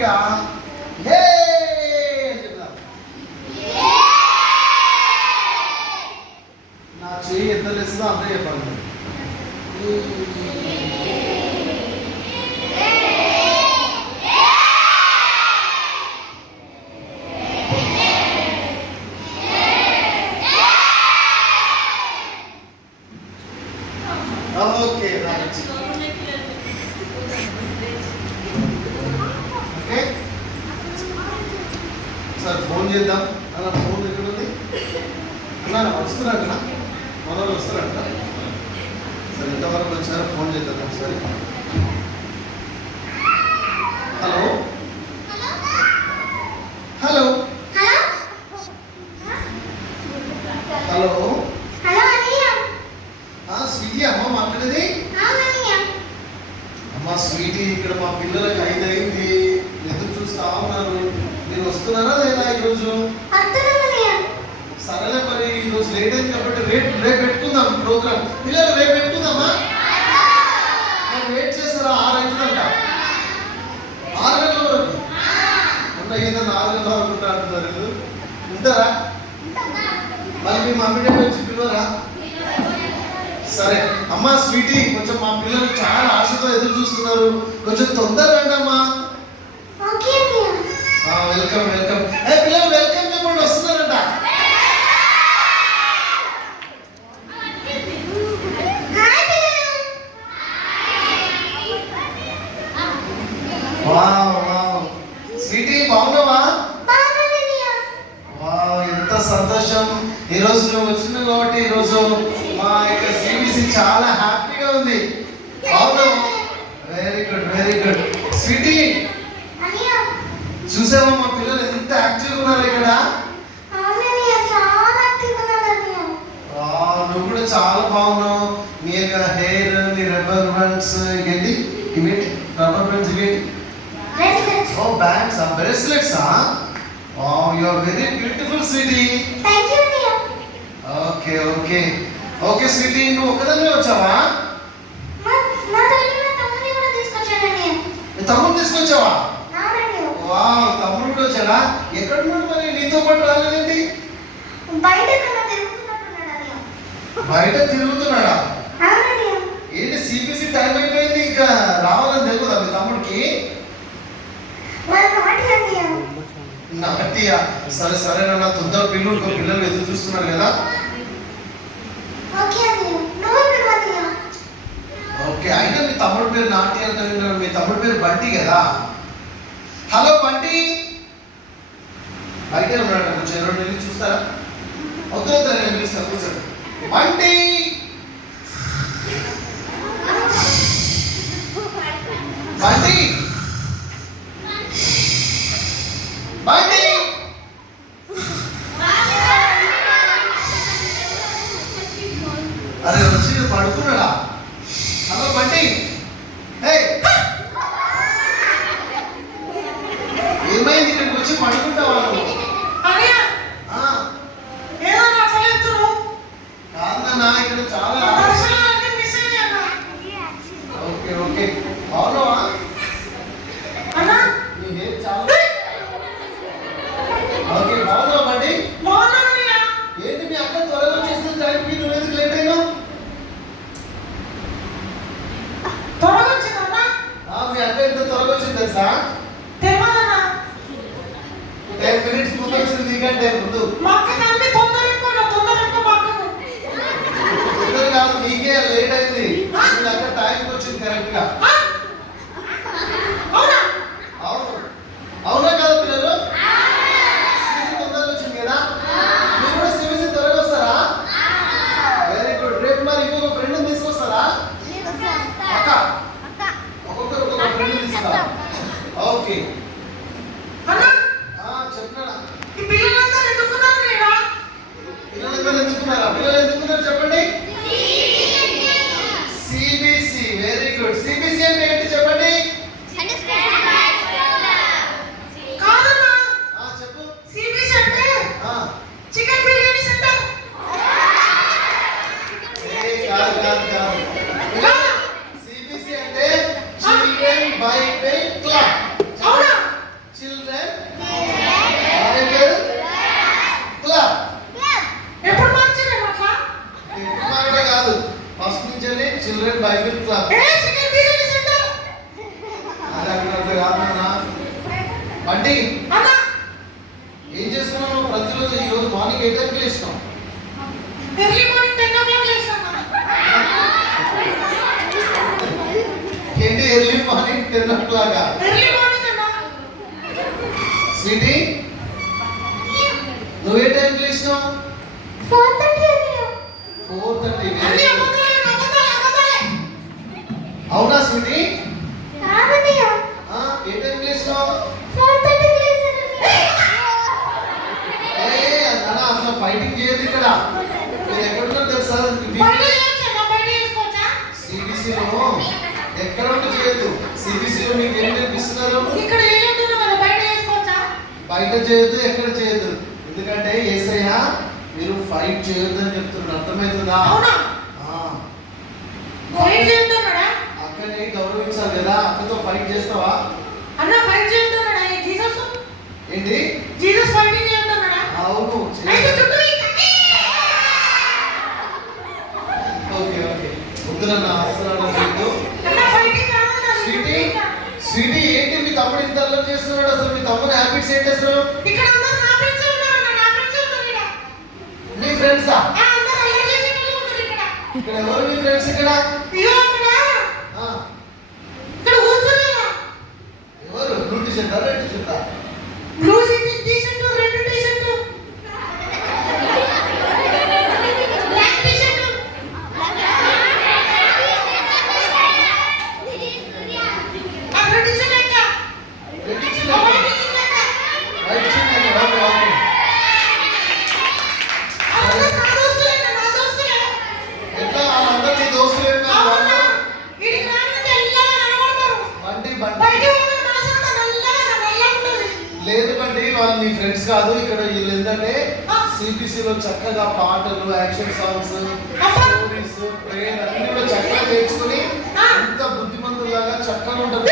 హ్యాపీగా హే నా చేయి ఎంత లేస్తుందో అంతే చెప్పండి. Okay right. Okay sir phone చేద్దాం. అలా ఫోన్ ఎక్కడ ఉంది అన్నా? వస్తున్నారంట, మనలో వస్తారంట. సరే ఎంతవరకు వచ్చారో ఫోన్ చేద్దాం ఒకసారి. హలో హలో హలో స్వీటీ అమ్మ మాట్లాడేది. అమ్మ స్వీటీ, ఇక్కడ మా పిల్లలకి 5 అయింది, ఎదురు చూస్తా ఉన్నారు. మీరు వస్తున్నారా లేదా ఈరోజు? సరేలే, మరి ఈరోజు లేట్ అయింది కాబట్టి రేపు పెట్టుకుందాం ప్రోగ్రామ్. పిల్లలు రేపు పెట్టుకుందామా? వెయిట్ చేస్తారా? 6 అవుతుందంట. 6 గంటల వరకు ఉన్న ఏదో 4 గంటల వరకు అంటున్నారు. ఉంటారా? మళ్ళీ మీ మమ్మీ డాడీ వచ్చి పిల్లరా? సరే అమ్మ స్వీటీ, కొంచెం మా పిల్లలు చాలా ఆశతో ఎదురు చూస్తున్నారు, కొంచెం తొందరగా రండి అమ్మా. Welcome welcome. పిల్లలు వెల్కమ్ చెప్పండి, వస్తున్నారంట. స్వీటీ బాగున్నావా? ఎంత సంతోషం, ఈరోజు నువ్వు వచ్చినావు కాబట్టి ఈరోజు మా యొక్క సిబిసి చాలా హ్యాపీగా ఉంది. బాగున్నావు? Very good very good. Sweetie చూసావా మా పిల్లలు ఎంత యాక్టివ్గా ఉన్నారు ఇక్కడ? నువ్వు కూడా చాలా బాగున్నావు. నీ యొక్క హెయిర్, నీ రబ్బర్ బ్యాండ్స్ ఇవేంటి? ఇవేంటి రబ్బర్ బ్యాండ్స్? ఇవేంటి? Oh bands, bracelets. You are very beautiful sweetie. Okay okay okay sweetie, నువ్వు ఒక్కదాన్నే వచ్చావా? తమ్ముడు తీసుకొచ్చావా? తమ్ముడు కూడా వచ్చాడా? ఎక్కడున్నాడు మరి? నీతో పాటు రాలేదండి? బయట తిరుగుతున్నాడా? ఏంటి సిబిసి టైం అయిపోయింది, ఇంకా రావాలని తెలుగుదా మీ తమ్ముడికి? నాటియా? సరే సరే నాన్న, తొందర పిల్లలు ఎదురు చూస్తున్నారు కదా. ఓకే, అయినా మీ తమ్ముడు పేరు నాటి అంటే మీ తమ్ముడు పేరు బంటి కదా? హలో బంటి, బయటే ఉన్నాడు, కొంచెం 2 నిమిషాలు చూస్తారా? వద్దు నేను పిలుస్తాను, కూర్చోండి. బంటి బంటి బంటి అరే వచ్చి పడుకున్నాడా? హలో బంటి, ఏమైంది? ఇక్కడికి వచ్చి పడుకుంటావా? కాదన్నా, ఇక్కడ చాలా ఓకే ఓకే. అవునవా? ఓకే బాగున్నావా బంటి? ఏంటి మీ అక్క త్వరగా వచ్చేసిన టైంకి నువ్వు ఎందుకు లేట్ అయినావు? మీ అక్క ఎంత త్వరగా వచ్చింది తెలుసా? 10 minutes ముందు వచ్చింది, నీకంటే ముందు. తొందర కాదు, నీకే లేట్ అయింది. మీ అక్క టైంకి వచ్చింది కరెక్ట్ గా. అవును అవునా కదా పిల్లలు? తొందరగా వచ్చింది కదా? మీరు కూడా సిబిసి త్వరగా వస్తారా? Very good. రేపు మరి ఇంకొక ఫ్రెండ్ తీసుకొస్తారా? అక్క ఒక్కొక్కరు ఒక్కొక్క ఫ్రెండ్ తీసుకురా. ఓకే చెప్పినా. పిల్లలందరూ ఎందుకున్నారా? పిల్లలు ఎందుకున్నారు చెప్పండి? సిబిసి. Very good. సిబిసి అంటే ఏంటి చెప్పండి? చెప్పు. సిబిసి అంటే చికెన్ బిర్యానీ సెంటర్. కాదు. సిబిసి అంటే చిల్డ్రన్ బైబిల్ క్లబ్. బంటి అన్నా ఏం చేస్తున్నావు నువ్వు ప్రతిరోజు? ఈ రోజు మార్నింగ్ ఏ టైంకి లేచినావు? ఎర్లీ మార్నింగ్ 10 o'clock లేస్తాను ఏంటి early morning 10 o'clock? Early morning అన్నా స్వీటీ నువ్వు ఏ టైంకి లేచినావు? 4:30 అన్నయ్య. 4:30. అన్నయ్య అబద్ధాలే. అవునా స్వీటీ? కాదన్నయ్య. ఏ టైంకి లేచినావు? 4:30 లేసానన్నయ్య. నాన్న అసలు ఫైటింగ్ చేయదు ఇక్కడ. మీరు ఎక్కడున్నా తెలుసా? బయట చేయొచ్చా? బయట చేసుకోవచ్చా? సిబిసిలో ఎక్కడ ఉండి చేయొద్దు. సిబిసిలో మీకు ఏం నేర్పిస్తున్నారు? ఇక్కడ ఏం చెప్తున్నావు కదా, బయట చేసుకోవచ్చా? బయట చేయొద్దు, ఎక్కడ చేయొద్దు. ఎందుకంటే యేసయ్య మీరు ఫైట్ చేయొద్దు అని చెప్తున్నారు. అర్థమవుతుందా? అవునా? ఫైట్ చేస్తున్నాడా? అక్కని గౌరవించాలి కదా. అక్కతో ఫైట్ చేస్తావా? అన్న ఫైట్ చేస్తున్నాడా? జీసస్ ఏంటి? జీసస్ ఫైటింగ్ చేస్తున్నాడా? అవును. అయితే చుట్టూ ఓకే ఓకే. వద్దున నా అవసరాలు చేయొద్దు. అన్న ఫైటింగ్ కావాలా? స్వీటీ స్వీటీ ఏంటి మీ తమ్ముడు ఇంత అల్లరి చేస్తున్నాడు? అసలు మీ తమ్ముడు హ్యాబిట్స్ ఏంటి అసలు? ఇక్కడ అందరూ నా ఫ్రెండ్స్ ఉన్నారు అన్న, నా ఫ్రెండ్స్ ఉన్నారు ఇక్కడ. మీ ఫ్రెండ్సా? అందరూ అల్లరి చేసేటోళ్ళు ఉన్నారు ఇక్కడ. ఇక్కడ ఎవరు మీ ఫ్రెండ్స్ ఇక్కడ? ఇదిగో అక్కడ ఇక్కడ కూర్చున్నావా? ఎవరు? Blue T-shirt red T-shirt? Blue T-shirt, red T-shirt, black T-shirt. ఆ రెడ్ టీ-షర్ట్ ఎక్క. రెడ్ టీ-షర్ట్ వైట్ టీ-షర్ట్ ఎక్క. White T-shirt okay okay. అందరూ నా దోస్తులే, నా దోస్తులే. ఎట్లా వాళ్ళందరూ నీ దోస్తులు ఏం కాదు అవునా? వాళ్ళు? వీడికి రానంటే ఎల్లగా కనబడతారు. బంటి బయట బంటి ఉన్న మనసంతా నల్లగా ఉంటుంది. లేదు బంటి, వాళ్ళు నీ ఫ్రెండ్స్ కాదు. ఇక్కడ వీళ్ళు ఏంటంటే సిబిసిలో చక్కగా పాటలు, యాక్షన్ సాంగ్స్, స్టోరీస్, ప్రేయర్ అన్ని కూడా చక్కగా నేర్చుకుని ఎంత బుద్ధిమంతులాగా చక్కగా ఉంటారు.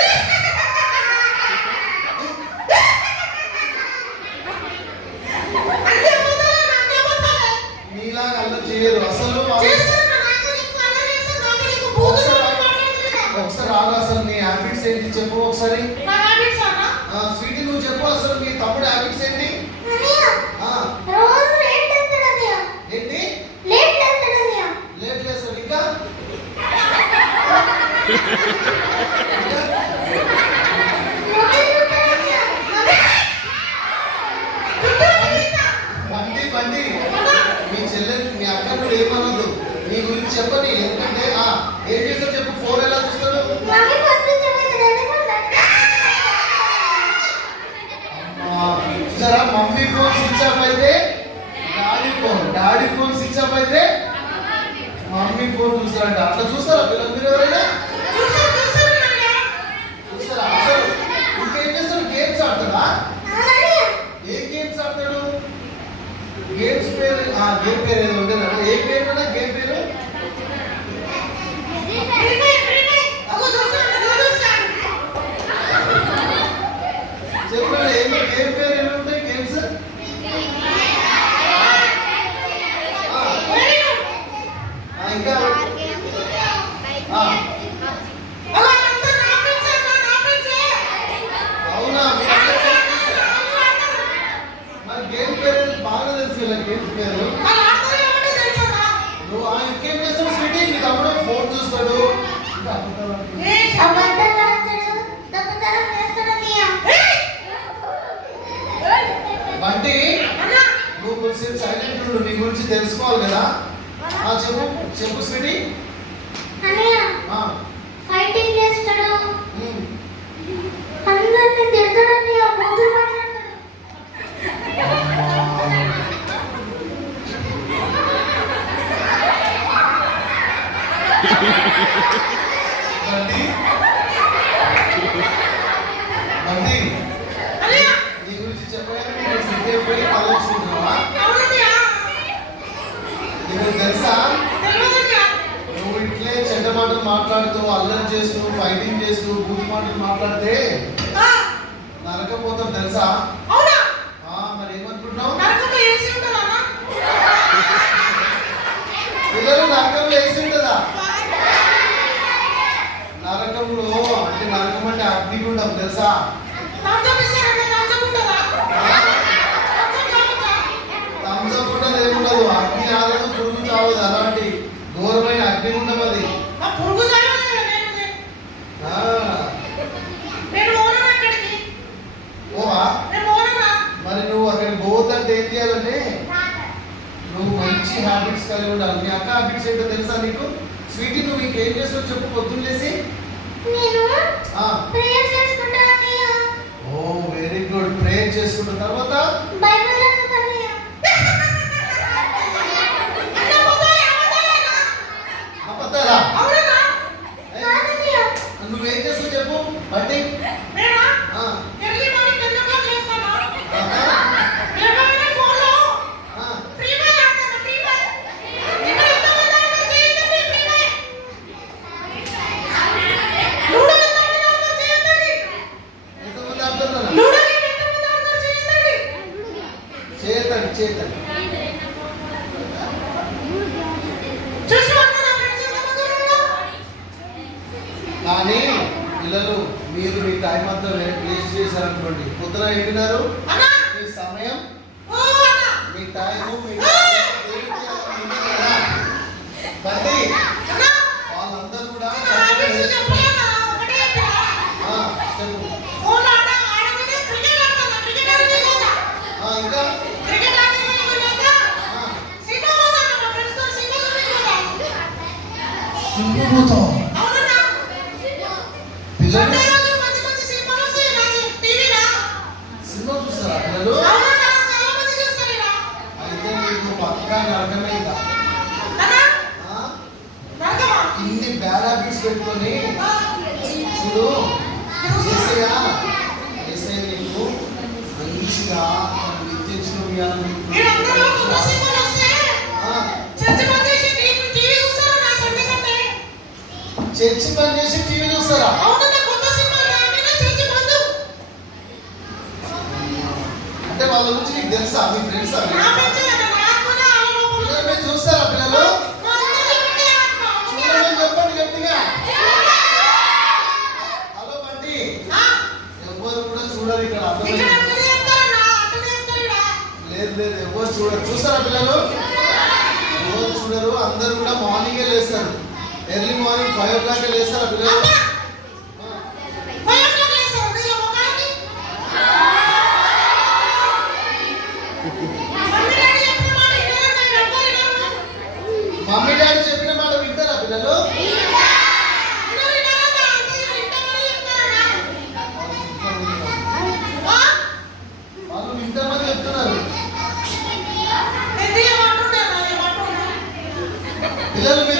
అన్నీ అబద్ధాలే, అన్నీ అబద్ధాలే. నీలాగా అల్లరి చేయరు అసలు. చేస్తున్నా, నాకు నీకు అల్లరి చేస్తున్నా, నాకు నీకు బూతులు మాట్లాడుతున్నా. ఒకసారి ఆగు. అసలు నీ హ్యాబిట్స్ ఏంటి చెప్పు ఒకసారి. నా హ్యాబిట్స్ అన్నా? స్వీటీ నువ్వు చెప్పు అసలు మీ తమ్ముడు హ్యాబిట్స్ ఏంటి? అన్నయ్య, ఆ, రోజు లేట్ లేస్తాడు అన్నయ్య. ఏంటి? లేట్ లేస్తాడు అన్నయ్య. లేట్ లేస్తాడు. ఇంకా మొబైల్ చూస్తాడు అన్నయ్య. బండి బండి మీ చెల్లెలు మీ అక్క కూడా ఏమనొద్దు. నీ గురించి చెప్పని. ఎందుకంటే ఏం చేస్తావు చెప్పు. ఫోన్ ఎలా చూస్తాడు? మమ్మీ పంపించబోతుంది చూసారా? మమ్మీ ఫోన్ స్విచ్ ఆఫ్ అయితే డాడీ ఫోన్ స్విచ్ ఆఫ్ అయితే మమ్మీ ఫోన్ చూస్తారంట. అట్లా చూస్తారా పిల్లలు? మీరు ఎవరైనా చూస్తాడు అన్నయ్య. చూస్తారా? అసలు ఇంకేం చేస్తాడు? గేమ్స్ ఆడతాడా? అవునన్నయ్య. ఏ గేమ్స్ ఆడతాడు? గేమ్స్ పేరు గేమ్ పేరు ఏదో ఉండేనా? ఏ పేరు అన్నా గేమ్ పేరు? చెప్పండి. ఏమి గేమ్ పేరు ఏమి ఉంటాయి? గేమ్స్ ఇంకా అవునా? మరి గేమ్ పేరు బాగా తెలుసు ఇలా గేమ్స్ పేరు. నువ్వు ఇంకేం చేస్తావు స్వీటీ? నీ తమ్ముడు ఫోన్ చూస్తాడు. ఇంకా బంటి నువ్వు కొంచెం సైలెంట్ ఉండు. నీ గురించి తెలుసుకోవాలి కదా. చెప్పు చెప్పు స్వీటీ. ఫైటింగ్ చేస్తాడు, ఉమ్. అందరిని తిడతాడని బూతులు మాట్లాడతాడు. బంటి బంటి అన్నయ్య, నీ గురించి చెప్పగానే నువ్వు సిద్ధి అయిపోయి ఆలోచించుకుంటున్నావా? అవునన్నయ్య. నీకు తెలుసా? తెలియదన్నయ్య. నువ్వు ఇట్లే చెడ్డ మాటలు మాట్లాడుతూ, అల్లరి చేస్తూ, ఫైటింగ్ చేస్తూ, బూత్ మాటలు మాట్లాడితే నరకం పోతావు తెలుసా? అవునా? మరి ఏమనుకుంటున్నావు? నరకంలో ఏసీ ఉంటుందా అన్న? పిల్లలు నరకంలో వేసి ఉంటుందా? నరకంలో అంటే నరకం అంటే అగ్నిగుండం తెలుసా? నాకు చూపిస్తారండి, నాకు ఎదగాలంటే ఏం చేయాలంటే నువ్వు మంచి హ్యాబిట్స్ కలిగి ఉండాలి. మీ అక్క హ్యాబిట్స్ ఏంటో తెలుసా నీకు? స్వీటీ నువ్వు ఇంకేం చేస్తావు చెప్పు పొద్దున్న లేసి? నేను ప్రేయర్ చేసుకుంటా అన్నయ్య. ఓ వెరీ గుడ్. ప్రేయర్ చేసుకున్న తర్వాత బైబిల్ చదువుతా అన్నయ్య. అబద్ధాలా? అవునా? కాదన్నయ్య. నువ్వేం చేస్తావు చెప్పు బండి? నేనా? ఆ, ఎర్లీ మార్నింగ్ 10 o'clock లేస్తాను. ఆహా, లేవగానే ఫోన్లో ఆ. ఫ్రీ ఫైర్ ఆడతాను. Free fire. ఇక్కడ ఎంతమంది ఆడతారు చేయండి ఫ్రీ ఫైర్. లూడో ఎంతమంది ఆడతారు చేయండి. ఎంతమంది ఆడుతున్నారు? లూడో గేమ్ ఎంతమంది ఆడతారు చేయండి. చేతండి. చూసినావా నా ఫ్రెండ్స్ ఎంతమంది ఉన్నారు? కానీ పిల్లలు మీరు మీ టైం అంతా వేస్ట్ చేశారనుకోండి. పొద్దున ఏంటినారు? అన్నా మీ సమయం, ఓ అన్నా మీ టైం, బండి అన్నా వాళ్ళందరూ కూడా నా హ్యాబిట్స్ చెప్పలేనా? ఒకటే చెప్పినా. ఆ, చెప్పు. ఫోన్ ఆడగానే క్రికెట్ ఆడతాను. క్రికెట్ ఆడేది లేదా? ఇంకా క్రికెట్ ఆడేది లేదా? ఆ, సినిమా పోతాను మా ఫ్రెండ్స్ తో సినిమా చూపించుకుంటా. సింగిపోతాం. అవునన్నా? పిల్లలు సండే రోజు మంచి మంచి సినిమాలు వస్తాయి నా టీవీలో. సినిమా చూస్తారా పిల్లలు? అవునన్నా? చాలా మంది చూస్తారు ఇలా. అయితే మీకు పక్కా నరకమైందా? అన్నా ఆ? నరకమా? ఇన్ని బ్యాడ్ హ్యాబిట్స్ పెట్టుకొని ఆ, చూడు. ఏసయ్య నీకు మంచిగా నిత్యజీవం ఇవ్వాలని వీళ్ళందరూ కొత్త సినిమాలు వస్తే ఆ, చర్చి బంద్ చేసి టీవీ చూస్తారు నా సండే. చర్చి పని చేసి టీవీ చూస్తారా? అవునన్నా? కొత్త సినిమాలు రాగానే చర్చి బంద్. అంటే వాళ్ళ గురించి నీకు తెలుసా? మీ ఫ్రెండ్స్ నా ఫ్రెండ్స్ కదా నాకు కూడా ఆలోచన. పిల్లలు మీరు చూస్తారా? పిల్లలు మా అందరికీ ఒకటే ఆత్మ. చూడమని చెప్పండి గట్టిగా. హలో బండి, ఆ, ఎవరు కూడా చూడరు ఇక్కడ. ఇక్కడ అర్థమైంది? అట్లనే చెప్తారన్నా, అట్లనే చెప్తారు ఈడ. లేదు ఎవరు చూడరు. చూస్తారా పిల్లలు? ఎవరు చూడరు. అందరు కూడా మార్నింగే లేస్తారు. ఎర్లీ మార్నింగ్ 5 o'clock లేస్తారా పిల్లలు? అబ్బా, ఆ. 5 o'clock లేస్తారా వీళ్ళ ముఖానికి? మమ్మీ డాడీ చెప్పిన మాట వినరన్నా, వీళ్ళెవ్వరు వినరు. మమ్మీ డాడీ చెప్పిన మాట వింటారా పిల్లలు? వినరు, వినరన్నా, అందరూ వింటామని చెప్తారన్నా. ఆ? వాళ్ళు వింటామని చెప్తున్నారు. పెద్దగా మాట్లాడారా? ఏమంటున్నా? పిల్లలు మీరు